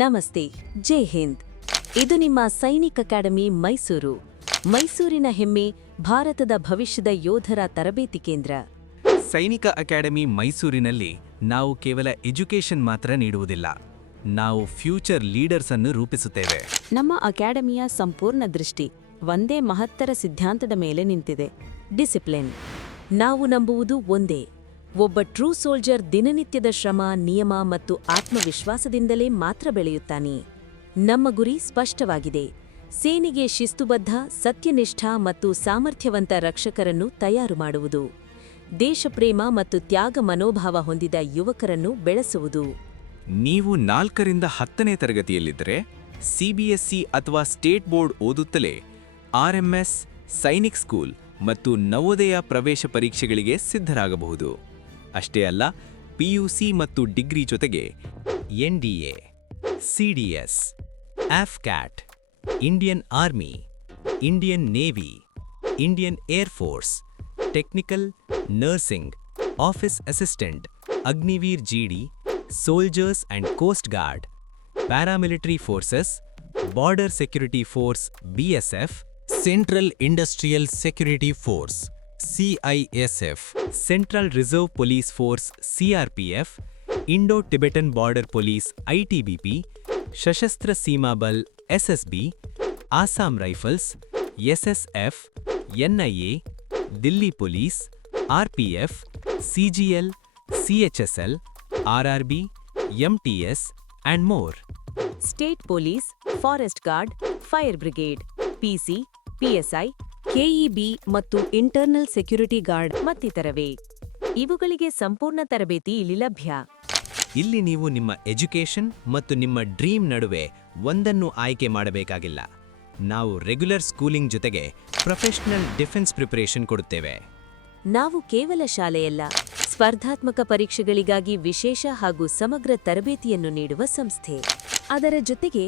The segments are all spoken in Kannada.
ನಮಸ್ತೆ, ಜೈ ಹಿಂದ್. ಇದು ನಿಮ್ಮ ಸೈನಿಕ್ ಅಕಾಡೆಮಿ ಮೈಸೂರು. ಮೈಸೂರಿನ ಹೆಮ್ಮೆ, ಭಾರತದ ಭವಿಷ್ಯದ ಯೋಧರ ತರಬೇತಿ ಕೇಂದ್ರ. ಸೈನಿಕ ಅಕಾಡೆಮಿ ಮೈಸೂರಿನಲ್ಲಿ ನಾವು ಕೇವಲ ಎಜುಕೇಷನ್ ಮಾತ್ರ ನೀಡುವುದಿಲ್ಲ, ನಾವು ಫ್ಯೂಚರ್ ಲೀಡರ್ಸ್ ಅನ್ನು ರೂಪಿಸುತ್ತೇವೆ. ನಮ್ಮ ಅಕಾಡೆಮಿಯ ಸಂಪೂರ್ಣ ದೃಷ್ಟಿ ಒಂದೇ ಮಹತ್ತರ ಸಿದ್ಧಾಂತದ ಮೇಲೆ ನಿಂತಿದೆ: ಡಿಸಿಪ್ಲಿನ್. ನಾವು ನಂಬುವುದು ಒಂದೇ: ಒಬ್ಬ ಟ್ರೂ ಸೋಲ್ಜರ್ ದಿನನಿತ್ಯದ ಶ್ರಮ, ನಿಯಮ ಮತ್ತು ಆತ್ಮವಿಶ್ವಾಸದಿಂದಲೇ ಮಾತ್ರ ಬೆಳೆಯುತ್ತಾನೆ. ನಮ್ಮ ಗುರಿ ಸ್ಪಷ್ಟವಾಗಿದೆ: ಸೇನೆಗೆ ಶಿಸ್ತುಬದ್ಧ, ಸತ್ಯನಿಷ್ಠ ಮತ್ತು ಸಾಮರ್ಥ್ಯವಂತ ರಕ್ಷಕರನ್ನು ತಯಾರು ಮಾಡುವುದು, ದೇಶಪ್ರೇಮ ಮತ್ತು ತ್ಯಾಗ ಮನೋಭಾವ ಹೊಂದಿದ ಯುವಕರನ್ನು ಬೆಳೆಸುವುದು. ನೀವು 4ರಿಂದ 10ನೇ ತರಗತಿಯಲ್ಲಿದ್ದರೆ ಸಿಬಿಎಸ್ಇ ಅಥವಾ ಸ್ಟೇಟ್ ಬೋರ್ಡ್ ಓದುತ್ತಲೇ ಆರ್ಎಂಎಸ್, ಸೈನಿಕ್ ಸ್ಕೂಲ್ ಮತ್ತು ನವೋದಯ ಪ್ರವೇಶ ಪರೀಕ್ಷೆಗಳಿಗೆ ಸಿದ್ಧರಾಗಬಹುದು. ಅಷ್ಟೇ ಅಲ್ಲ, ಪಿಯುಸಿ ಮತ್ತು ಡಿಗ್ರಿ ಜೊತೆಗೆ NDA, CDS, AFCAT, Indian army, Indian navy, Indian air force, technical, nursing, office assistant, Agniveer GD, soldiers and coast guard, paramilitary forces, border security force BSF, central industrial security force CISF, central reserve police force CRPF, Indo Tibetan border police ITBP, Sashastra Seema Bal SSB, Assam rifles, SSF, NIA, Delhi police, RPF, CGL, CHSL, RRB, MTS and more. State police, forest guard, fire brigade, PC, PSI, KEB ಮತ್ತು ಇಂಟರ್ನಲ್ ಸೆಕ್ಯುರಿಟಿ ಗಾರ್ಡ್ ಮತ್ತಿತರವೇ. ಇವುಗಳಿಗೆ ಸಂಪೂರ್ಣ ತರಬೇತಿ ಇಲ್ಲಿ ಲಭ್ಯ. ಇಲ್ಲಿ ನೀವು ನಿಮ್ಮ ಎಜುಕೇಷನ್ ಮತ್ತು ನಿಮ್ಮ ಡ್ರೀಮ್ ನಡುವೆ ಒಂದನ್ನು ಆಯ್ಕೆ ಮಾಡಬೇಕಾಗಿಲ್ಲ. ನಾವು ರೆಗ್ಯುಲರ್ ಸ್ಕೂಲಿಂಗ್ ಜೊತೆಗೆ ಪ್ರೊಫೆಷನಲ್ ಡಿಫೆನ್ಸ್ ಪ್ರಿಪರೇಷನ್ ಕೊಡುತ್ತೇವೆ. ನಾವು ಕೇವಲ ಶಾಲೆಯಲ್ಲ, ಸ್ಪರ್ಧಾತ್ಮಕ ಪರೀಕ್ಷೆಗಳಿಗಾಗಿ ವಿಶೇಷ ಹಾಗೂ ಸಮಗ್ರ ತರಬೇತಿಯನ್ನು ನೀಡುವ ಸಂಸ್ಥೆ. ಅದರ ಜೊತೆಗೆ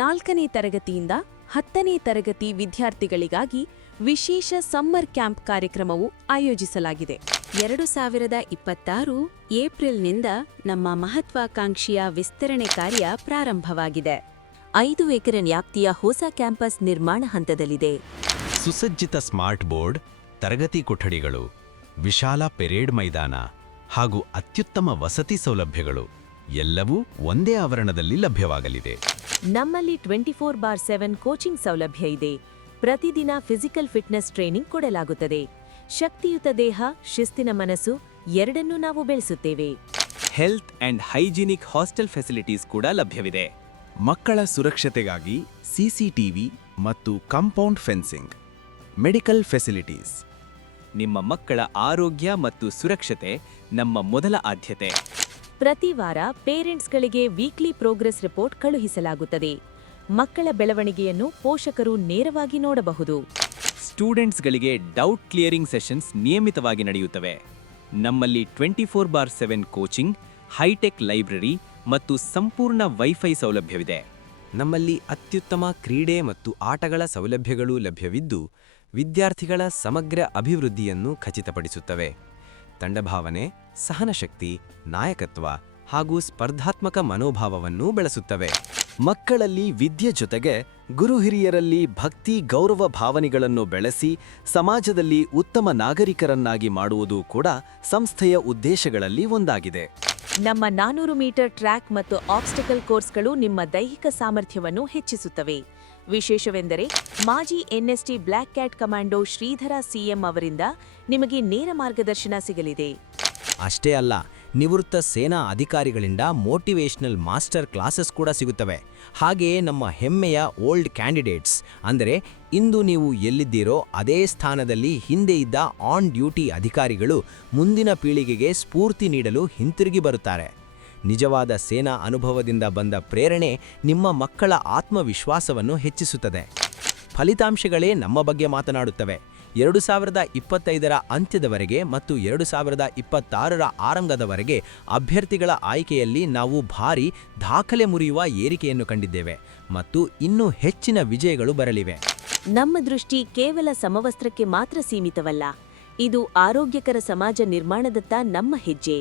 4ನೇ ತರಗತಿಯಿಂದ 10ನೇ ತರಗತಿ ವಿದ್ಯಾರ್ಥಿಗಳಿಗಾಗಿ ವಿಶೇಷ ಸಮ್ಮರ್ ಕ್ಯಾಂಪ್ ಕಾರ್ಯಕ್ರಮವು ಆಯೋಜಿಸಲಾಗಿದೆ. 2026 ಏಪ್ರಿಲ್ನಿಂದ ನಮ್ಮ ಮಹತ್ವಾಕಾಂಕ್ಷಿಯ ವಿಸ್ತರಣೆ ಕಾರ್ಯ ಪ್ರಾರಂಭವಾಗಿದೆ. 5 ಎಕರೆ ವ್ಯಾಪ್ತಿಯ ಹೊಸ ಕ್ಯಾಂಪಸ್ ನಿರ್ಮಾಣ ಹಂತದಲ್ಲಿದೆ. ಸುಸಜ್ಜಿತ ಸ್ಮಾರ್ಟ್ ಬೋರ್ಡ್, ತರಗತಿ ಕೊಠಡಿಗಳು, ವಿಶಾಲ ಪೆರೇಡ್ ಮೈದಾನ ಹಾಗೂ ಅತ್ಯುತ್ತಮ ವಸತಿ ಸೌಲಭ್ಯಗಳು ಎಲ್ಲವೂ ಒಂದೇ ಆವರಣದಲ್ಲಿ ಲಭ್ಯವಾಗಲಿದೆ. ನಮ್ಮಲ್ಲಿ 24/7 ಕೋಚಿಂಗ್ ಸೌಲಭ್ಯ ಇದೆ. ಪ್ರತಿದಿನ ಫಿಸಿಕಲ್ ಫಿಟ್ನೆಸ್ ಟ್ರೈನಿಂಗ್ ಕೊಡಲಾಗುತ್ತದೆ. ಶಕ್ತಿಯುತ ದೇಹ, ಶಿಸ್ತಿನ ಮನಸ್ಸು ಎರಡನ್ನೂ ನಾವು ಬೆಳೆಸುತ್ತೇವೆ. Health and hygienic hostel facilities ಕೂಡ ಲಭ್ಯವಿದೆ. ಮಕ್ಕಳ ಸುರಕ್ಷತೆಗಾಗಿ ಸಿಸಿಟಿವಿ ಮತ್ತು ಕಾಂಪೌಂಡ್ ಫೆನ್ಸಿಂಗ್, ಮೆಡಿಕಲ್ ಫೆಸಿಲಿಟೀಸ್. ನಿಮ್ಮ ಮಕ್ಕಳ ಆರೋಗ್ಯ ಮತ್ತು ಸುರಕ್ಷತೆ ನಮ್ಮ ಮೊದಲ ಆದ್ಯತೆ. ಪ್ರತಿ ವಾರ ಪೇರೆಂಟ್ಸ್ಗಳಿಗೆ ವೀಕ್ಲಿ ಪ್ರೋಗ್ರೆಸ್ ರಿಪೋರ್ಟ್ ಕಳುಹಿಸಲಾಗುತ್ತದೆ. ಮಕ್ಕಳ ಬೆಳವಣಿಗೆಯನ್ನು ಪೋಷಕರು ನೇರವಾಗಿ ನೋಡಬಹುದು. ಸ್ಟೂಡೆಂಟ್ಸ್ಗಳಿಗೆ ಡೌಟ್ ಕ್ಲಿಯರಿಂಗ್ ಸೆಷನ್ಸ್ ನಿಯಮಿತವಾಗಿ ನಡೆಯುತ್ತವೆ. ನಮ್ಮಲ್ಲಿ 24/7 ಕೋಚಿಂಗ್, ಹೈಟೆಕ್ ಲೈಬ್ರರಿ ಮತ್ತು ಸಂಪೂರ್ಣ ವೈಫೈ ಸೌಲಭ್ಯವಿದೆ. ನಮ್ಮಲ್ಲಿ ಅತ್ಯುತ್ತಮ ಕ್ರೀಡೆ ಮತ್ತು ಆಟಗಳ ಸೌಲಭ್ಯಗಳೂ ಲಭ್ಯವಿದ್ದು, ವಿದ್ಯಾರ್ಥಿಗಳ ಸಮಗ್ರ ಅಭಿವೃದ್ಧಿಯನ್ನು ಖಚಿತಪಡಿಸುತ್ತವೆ. ತಂಡಭಾವನೆ, ಸಹನಶಕ್ತಿ, ನಾಯಕತ್ವ ಹಾಗೂ ಸ್ಪರ್ಧಾತ್ಮಕ ಮನೋಭಾವವನ್ನು ಬೆಳೆಸುತ್ತವೆ. ಮಕ್ಕಳಲ್ಲಿ ವಿದ್ಯೆ ಜೊತೆಗೆ ಗುರು ಹಿರಿಯರಲ್ಲಿ ಭಕ್ತಿ, ಗೌರವ ಭಾವನೆಗಳನ್ನು ಬೆಳೆಸಿ ಸಮಾಜದಲ್ಲಿ ಉತ್ತಮ ನಾಗರಿಕರನ್ನಾಗಿ ಮಾಡುವುದು ಕೂಡ ಸಂಸ್ಥೆಯ ಉದ್ದೇಶಗಳಲ್ಲಿ ಒಂದಾಗಿದೆ. ನಮ್ಮ 400 ಮೀಟರ್ ಟ್ರ್ಯಾಕ್ ಮತ್ತು ಆಬ್ಸ್ಟಕಲ್ ಕೋರ್ಸ್ಗಳು ನಿಮ್ಮ ದೈಹಿಕ ಸಾಮರ್ಥ್ಯವನ್ನು ಹೆಚ್ಚಿಸುತ್ತವೆ. ವಿಶೇಷವೆಂದರೆ, ಮಾಜಿ NST black cat commando Shridhara CM ಅವರಿಂದ ನಿಮಗೆ ನೇರ ಮಾರ್ಗದರ್ಶನ ಸಿಗಲಿದೆ. ಅಷ್ಟೇ ಅಲ್ಲ, ನಿವೃತ್ತ ಸೇನಾ ಅಧಿಕಾರಿಗಳಿಂದ ಮೋಟಿವೇಶನಲ್ ಮಾಸ್ಟರ್ ಕ್ಲಾಸಸ್ ಕೂಡ ಸಿಗುತ್ತವೆ. ಹಾಗೆಯೇ ನಮ್ಮ ಹೆಮ್ಮೆಯ ಓಲ್ಡ್ ಕ್ಯಾಂಡಿಡೇಟ್ಸ್, ಅಂದರೆ ಇಂದು ನೀವು ಎಲ್ಲಿದ್ದೀರೋ ಅದೇ ಸ್ಥಾನದಲ್ಲಿ ಹಿಂದೆ ಇದ್ದ ಆನ್ ಡ್ಯೂಟಿ ಅಧಿಕಾರಿಗಳು ಮುಂದಿನ ಪೀಳಿಗೆಗೆ ಸ್ಫೂರ್ತಿ ನೀಡಲು ಹಿಂತಿರುಗಿ ಬರುತ್ತಾರೆ. ನಿಜವಾದ ಸೇನಾ ಅನುಭವದಿಂದ ಬಂದ ಪ್ರೇರಣೆ ನಿಮ್ಮ ಮಕ್ಕಳ ಆತ್ಮವಿಶ್ವಾಸವನ್ನು ಹೆಚ್ಚಿಸುತ್ತದೆ. ಫಲಿತಾಂಶಗಳೇ ನಮ್ಮ ಬಗ್ಗೆ ಮಾತನಾಡುತ್ತವೆ. 2025ರ ಅಂತ್ಯದವರೆಗೆ ಮತ್ತು 2026ರ ಆರಂಭದವರೆಗೆ ಅಭ್ಯರ್ಥಿಗಳ ಆಯ್ಕೆಯಲ್ಲಿ ನಾವು ಭಾರೀ ದಾಖಲೆ ಮುರಿಯುವ ಏರಿಕೆಯನ್ನು ಕಂಡಿದ್ದೇವೆ ಮತ್ತು ಇನ್ನೂ ಹೆಚ್ಚಿನ ವಿಜಯಗಳು ಬರಲಿವೆ. ನಮ್ಮ ದೃಷ್ಟಿ ಕೇವಲ ಸಮವಸ್ತ್ರಕ್ಕೆ ಮಾತ್ರ ಸೀಮಿತವಲ್ಲ. ಇದು ಆರೋಗ್ಯಕರ ಸಮಾಜ ನಿರ್ಮಾಣದತ್ತ ನಮ್ಮ ಹೆಜ್ಜೆ.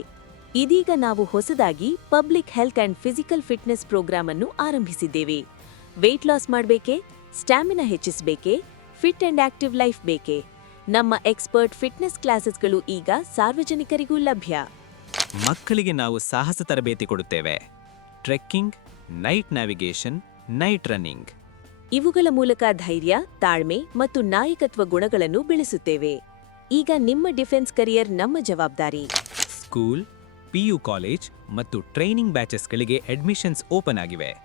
ಇದೀಗ ನಾವು ಹೊಸದಾಗಿ public health and physical fitness program ಅನ್ನು ಆರಂಭಿಸಿದ್ದೇವೆ. ವೆಯ್ಟ್ ಲಾಸ್ ಮಾಡಬೇಕೇ, ಸ್ಟ್ಯಾಮಿನಾ ಹೆಚ್ಚಿಸಬೇಕೇ, ಫಿಟ್ ಅಂಡ್ ಆಕ್ಟಿವ್ ಲೈಫ್ ಬೇಕೇ? ನಮ್ಮ ಎಕ್ಸ್ಪರ್ಟ್ ಫಿಟ್ನೆಸ್ ಕ್ಲಾಸಸ್ಗಳು ಈಗ ಸಾರ್ವಜನಿಕರಿಗೂ ಲಭ್ಯ. ಮಕ್ಕಳಿಗೆ ನಾವು ಸಾಹಸ ತರಬೇತಿ ಕೊಡುತ್ತೇವೆ. Trekking, night navigation, night running. ಇವುಗಳ ಮೂಲಕ ಧೈರ್ಯ, ತಾಳ್ಮೆ ಮತ್ತು ನಾಯಕತ್ವ ಗುಣಗಳನ್ನು ಬೆಳೆಸುತ್ತೇವೆ. ಈಗ ನಿಮ್ಮ ಡಿಫೆನ್ಸ್ ಕರಿಯರ್ ನಮ್ಮ ಜವಾಬ್ದಾರಿ. ಸ್ಕೂಲ್, PU ಕಾಲೇಜ್ ಮತ್ತು ಟ್ರೈನಿಂಗ್ ಬ್ಯಾಚಸ್ಗಳಿಗೆ ಅಡ್ಮಿಷನ್ಸ್ ಓಪನ್ ಆಗಿವೆ.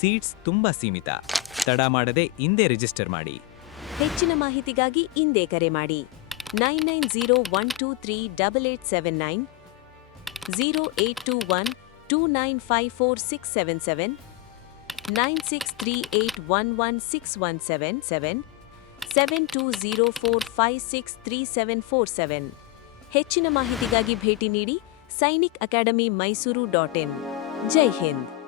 ಸೀಟ್ಸ್ ತುಂಬಾ ಸೀಮಿತ. ತಡ ಮಾಡದೆ ಇಂದೇ ರಿಜಿಸ್ಟರ್ ಮಾಡಿ. ಹೆಚ್ಚಿನ ಮಾಹಿತಿಗಾಗಿ ಇಂದೇ ಕರೆ ಮಾಡಿ 9901238879, 0821295467, 9638116177, 7204563747. ಹೆಚ್ಚಿನ ಮಾಹಿತಿಗಾಗಿ ಭೇಟಿ ನೀಡಿ Sainik academy Mysuru .in. Jai Hind.